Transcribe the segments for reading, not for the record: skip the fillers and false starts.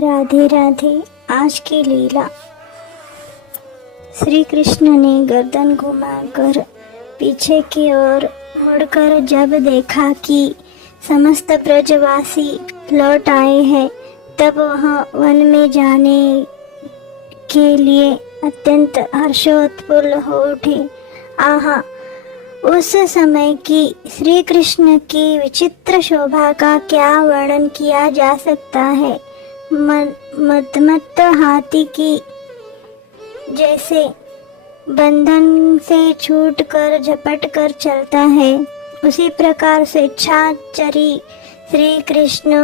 राधे राधे। आज की लीला। श्री कृष्ण ने गर्दन घुमाकर पीछे की ओर मुड़कर जब देखा कि समस्त ब्रजवासी लौट आए हैं, तब वह वन में जाने के लिए अत्यंत हर्षोत्फुल्ल हो उठे। आहा, उस समय की श्री कृष्ण की विचित्र शोभा का क्या वर्णन किया जा सकता है। मदमत्त हाथी की जैसे बंधन से छूटकर झपट कर चलता है, उसी प्रकार स्वेच्छाचारी श्री कृष्ण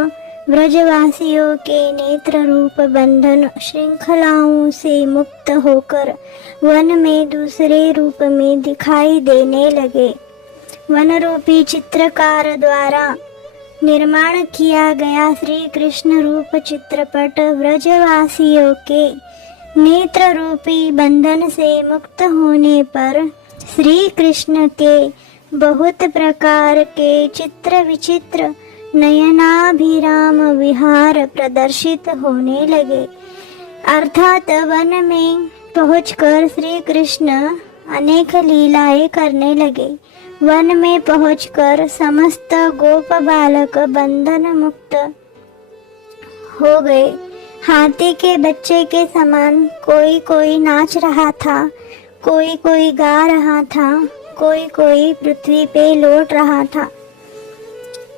ब्रजवासियों के नेत्र रूप बंधन श्रृंखलाओं से मुक्त होकर वन में दूसरे रूप में दिखाई देने लगे। वन रूपी चित्रकार द्वारा निर्माण किया गया श्री कृष्ण रूप चित्रपट ब्रजवासियों के नेत्र रूपी बंधन से मुक्त होने पर श्री कृष्ण के बहुत प्रकार के चित्र विचित्र नयनाभिराम विहार प्रदर्शित होने लगे। अर्थात वन में पहुंचकर श्री कृष्ण अनेक लीलाएं करने लगे। वन में पहुंचकर समस्त गोप बालक बंधन मुक्त हो गए। हाथी के बच्चे के समान कोई कोई नाच रहा था, कोई कोई गा रहा था, कोई कोई पृथ्वी पे लौट रहा था,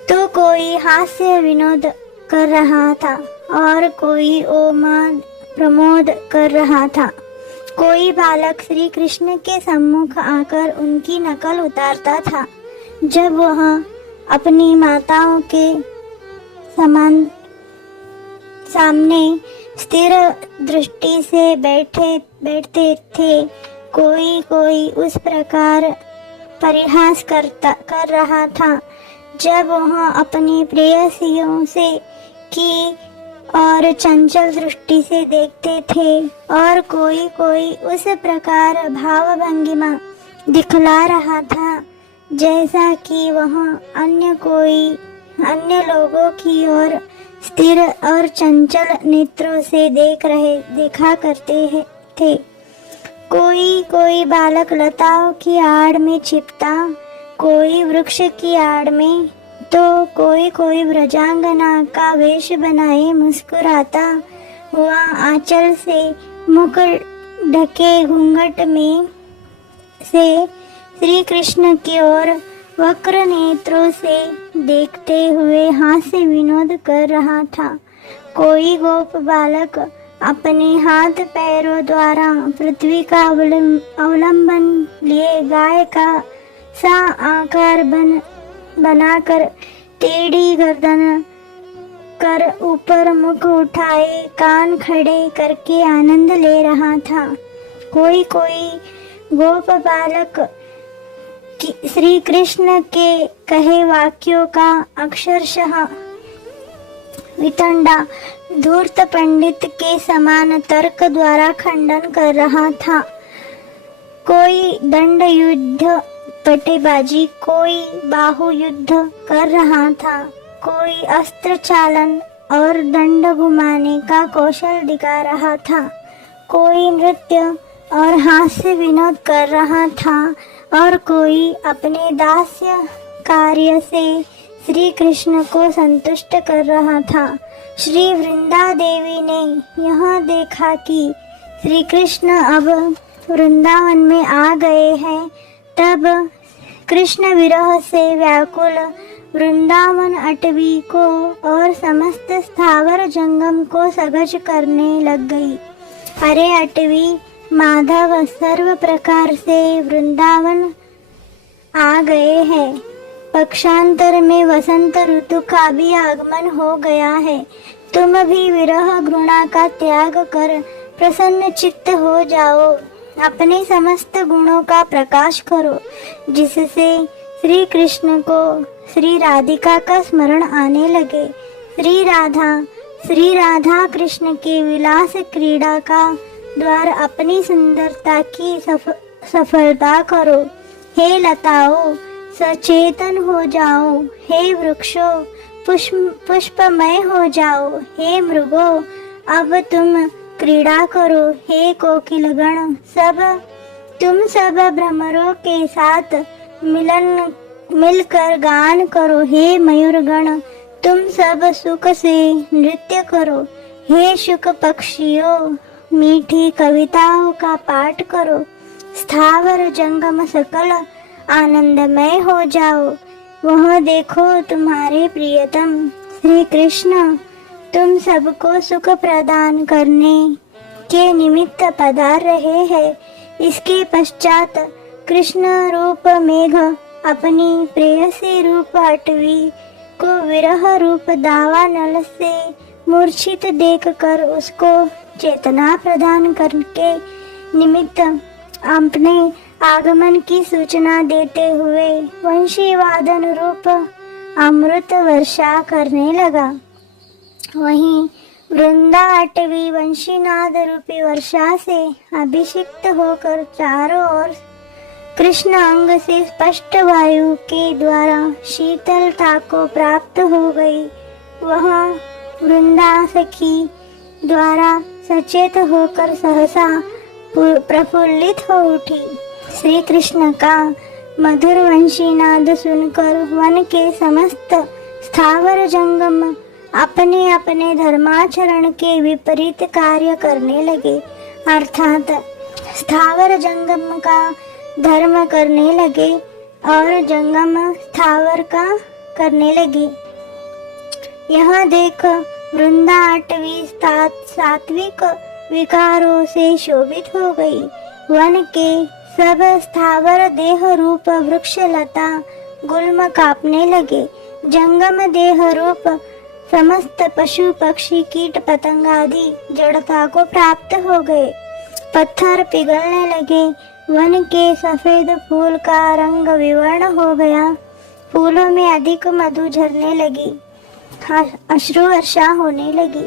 तो कोई हास्य विनोद कर रहा था और कोई ओमाद प्रमोद कर रहा था। कोई बालक श्री कृष्ण के सम्मुख आकर उनकी नकल उतारता था। जब वह अपनी माताओं के सामने स्थिर दृष्टि से बैठते थे, कोई कोई उस प्रकार परिहास कर रहा था। जब वह अपनी प्रेयसियों से की और चंचल दृष्टि से देखते थे, और कोई कोई उस प्रकार भाव भंगिमा दिखला रहा था जैसा कि वह अन्य लोगों की ओर स्थिर और चंचल नेत्रों से देखा करते थे। कोई कोई बालक लताओं की आड़ में छिपता, कोई वृक्ष की आड़ में, तो कोई कोई व्रजांगना का वेश बनाए मुस्कुराता हुआ आंचल से मुख ढके घूंघट में से श्री कृष्ण की ओर वक्र नेत्रों से देखते हुए हास्य विनोद कर रहा था। कोई गोप बालक अपने हाथ पैरों द्वारा पृथ्वी का अवलंबन लिए गाय का सा आकार बनाकर टेढ़ी गर्दन कर ऊपर मुख उठाए कान खड़े करके आनंद ले रहा था। कोई कोई गोप बालक श्री कृष्ण के कहे वाक्यों का अक्षरशः वितंडा धूर्त पंडित के समान तर्क द्वारा खंडन कर रहा था। कोई दंड युद्ध पटेबाजी, कोई बाहु युद्ध कर रहा था, कोई अस्त्र चालन और दंड घुमाने का कौशल दिखा रहा था, कोई नृत्य और हास्य विनोद कर रहा था, और कोई अपने दास्य कार्य से श्री कृष्ण को संतुष्ट कर रहा था। श्री वृंदा देवी ने यह देखा कि श्री कृष्ण अब वृंदावन में आ गए हैं, तब कृष्ण विरह से व्याकुल वृंदावन अटवी को और समस्त स्थावर जंगम को सगज करने लग गई। अरे अटवी, माधव सर्व प्रकार से वृंदावन आ गए हैं। पक्षांतर में वसंत ऋतु का भी आगमन हो गया है। तुम भी विरह घृणा का त्याग कर प्रसन्न चित्त हो जाओ। अपने समस्त गुणों का प्रकाश करो, जिससे श्री कृष्ण को श्री राधिका का स्मरण आने लगे। श्री राधा कृष्ण के विलास क्रीड़ा का द्वार अपनी सुंदरता की सफलता करो। हे लताओं, सचेतन हो जाओ। हे वृक्षों, पुष्पमय हो जाओ। हे मृगों, अब तुम क्रीड़ा करो हे कोकिलगण, तुम सब भ्रमरों के साथ मिलकर गान करो हे मयूरगण, तुम सब सुख से नृत्य करो हे शुक पक्षियों, मीठी कविताओं का पाठ करो, स्थावर जंगम सकल आनंदमय हो जाओ, वह देखो तुम्हारे प्रियतम श्री कृष्ण तुम सबको सुख प्रदान करने के निमित्त पधार रहे हैं। इसके पश्चात कृष्ण रूप मेघ अपनी प्रेयसी रूप अटवी को विरह रूप दावानल से मूर्छित देखकर उसको चेतना प्रदान करके निमित्त अपने आगमन की सूचना देते हुए वंशी वादन रूप अमृत वर्षा करने लगा। वहीं वृंदा अटवी वंशीनाद रूपी वर्षा से अभिषिक्त होकर चारों ओर कृष्ण अंग से स्पष्ट वायु के द्वारा शीतलता को प्राप्त हो गई। वह वृंदा सखी द्वारा सचेत होकर सहसा प्रफुल्लित हो उठी। श्री कृष्ण का मधुर वंशीनाद सुनकर वन के समस्त स्थावर जंगम अपने अपने धर्माचरण के विपरीत कार्य करने लगे, अर्थात स्थावर जंगम का धर्म करने लगे और जंगम स्थावर का करने लगे। यह देख वृंदा अटवी सात्विक विकारों से शोभित हो गई। वन के सब स्थावर देह रूप वृक्ष लता गुल्म कांपने लगे। जंगम देह रूप समस्त पशु पक्षी कीट पतंग आदि जड़ता को प्राप्त हो गए। पत्थर पिघलने लगे। वन के सफेद फूल का रंग विवर्ण हो गया। फूलों में अधिक मधु झरने लगी। अश्रु वर्षा होने लगी।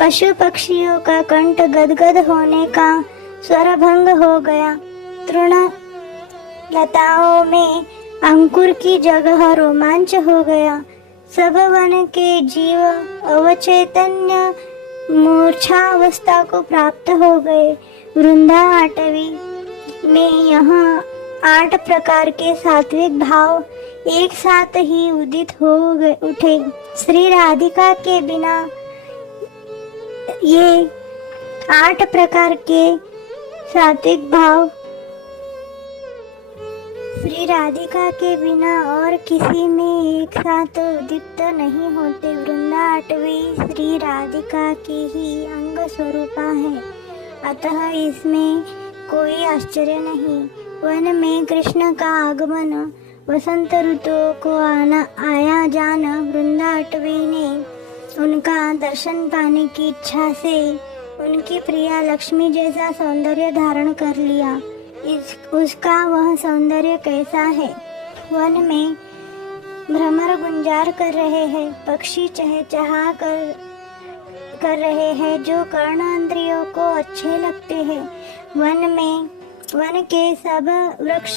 पशु पक्षियों का कंठ गदगद होने का स्वरभंग हो गया। तृण लताओं में अंकुर की जगह रोमांच हो गया। सब वन के जीव अवचेतन्य मूर्छावस्था को प्राप्त हो गए। वृंदा अटवी में यहाँ 8 प्रकार के सात्विक भाव एक साथ ही उदित हो गए उठे। श्री राधिका के बिना ये 8 प्रकार के सात्विक भाव श्री राधिका के बिना और किसी में एक साथ उदित नहीं होते। वृंदा अटवी श्री राधिका की ही अंग स्वरूपा है, अतः इसमें कोई आश्चर्य नहीं। वन में कृष्ण का आगमन, वसंत ऋतु को आया जाना, वृंदा अटवी ने उनका दर्शन पाने की इच्छा से उनकी प्रिया लक्ष्मी जैसा सौंदर्य धारण कर लिया। उसका वह सौंदर्य कैसा है? वन में भ्रमर गुंजार कर रहे हैं, पक्षी चहचहा कर रहे हैं जो कर्णेंद्रियों को अच्छे लगते हैं। वन के सब वृक्ष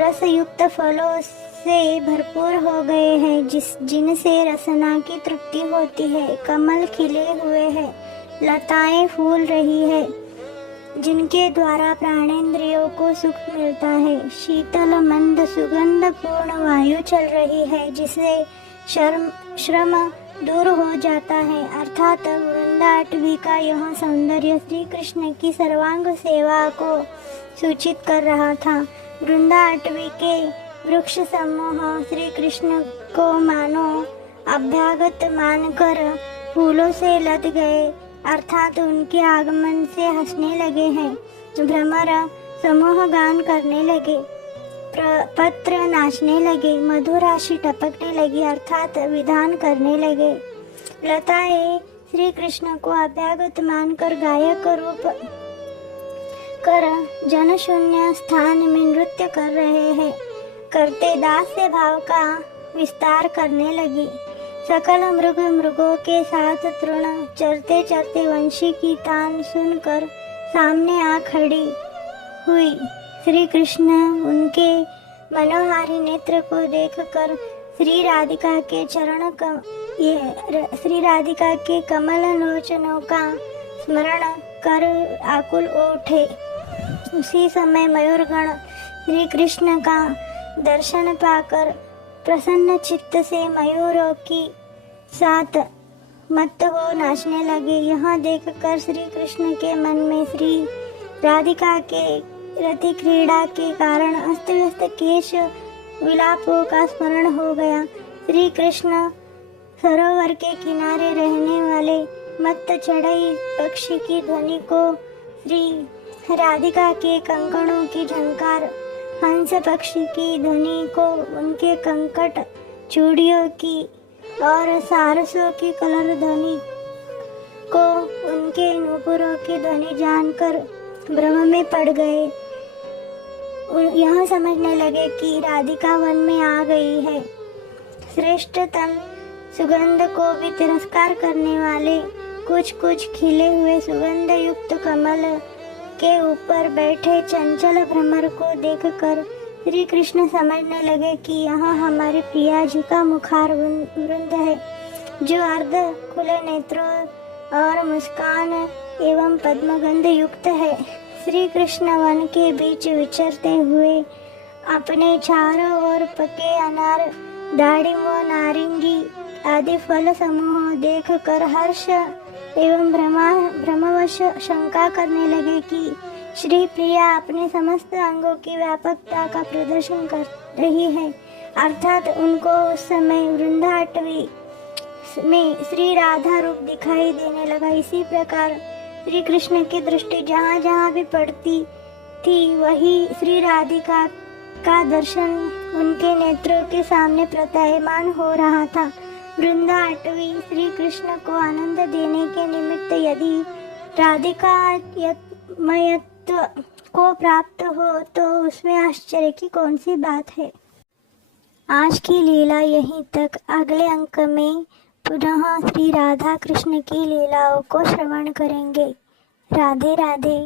रसयुक्त फलों से भरपूर हो गए हैं, जिनसे रसना की तृप्ति होती है। कमल खिले हुए हैं, लताएं फूल रही है, जिनके द्वारा प्राणेंद्रियों को सुख मिलता है। शीतल मंद सुगंध पूर्ण वायु चल रही है, जिससे श्रम दूर हो जाता है। अर्थात वृंदा अटवी का यह सौंदर्य श्री कृष्ण की सर्वांग सेवा को सूचित कर रहा था। वृंदा अटवी के वृक्ष समूह श्री कृष्ण को मानो अभ्यागत मानकर फूलों से लद गए, अर्थात उनके आगमन से हंसने लगे हैं। भ्रमर समूह गान करने लगे, पत्र नाचने लगे, मधुराशि टपकने लगी, अर्थात विधान करने लगे। लताएं श्री कृष्ण को अभ्यागत मानकर गायक रूप कर जनशून्य स्थान में नृत्य कर रहे हैं, करते दास्य भाव का विस्तार करने लगी। सकल मृगों के साथ तृण चरते चरते वंशी की तान सुनकर सामने आ खड़ी हुई। श्री कृष्ण उनके मनोहारी नेत्र को देखकर श्री राधिका के कमल लोचनों का स्मरण कर आकुल उठे। उसी समय मयूरगण श्री कृष्ण का दर्शन पाकर प्रसन्न चित्त से मयूरों की साथ मत्त हो नाचने लगे। यह देखकर श्री कृष्ण के मन में श्री राधिका के रति क्रीड़ा के कारण अस्त व्यस्त केश विलापों का स्मरण हो गया। श्री कृष्ण सरोवर के किनारे रहने वाले मत्त चढ़ई पक्षी की ध्वनि को, श्री राधिका के कंकणों की झंकार, हंस पक्षी की ध्वनि को, उनके कंकट चूड़ियों की और सारसों की कलर ध्वनि को, उनके नूपुरों की ध्वनि जानकर भ्रम में पड़ गए। यह समझने लगे कि राधिका वन में आ गई है। श्रेष्ठतम सुगंध को भी तिरस्कार करने वाले कुछ कुछ खिले हुए सुगंध युक्त कमल के ऊपर बैठे चंचल भ्रमर को देखकर श्री कृष्ण समझने लगे कि यहाँ हमारे प्रिया जी का मुखार वृंद है, जो अर्ध खुले नेत्रों और मुस्कान एवं पद्मगंध युक्त है। श्री कृष्ण वन के बीच विचरते हुए अपने चारों ओर पके अनार, दाड़िम व नारंगी आदि फल समूह देख कर हर्ष एवं भ्रमवश शंका करने लगे कि श्री प्रिया अपने समस्त अंगों की व्यापकता का प्रदर्शन कर रही है, अर्थात उनको उस समय वृंदाटवी में श्री राधा रूप दिखाई देने लगा। इसी प्रकार श्री कृष्ण की दृष्टि जहाँ जहाँ भी पड़ती थी, वही श्री राधिका का दर्शन उनके नेत्रों के सामने प्रतीयमान हो रहा था। वृंदाटवी श्री कृष्ण को आनंद देने के निमित्त यदि राधिका मयत्व को प्राप्त हो तो उसमें आश्चर्य की कौन सी बात है। आज की लीला यहीं तक। अगले अंक में पुनः श्री राधा कृष्ण की लीलाओं को श्रवण करेंगे। राधे राधे।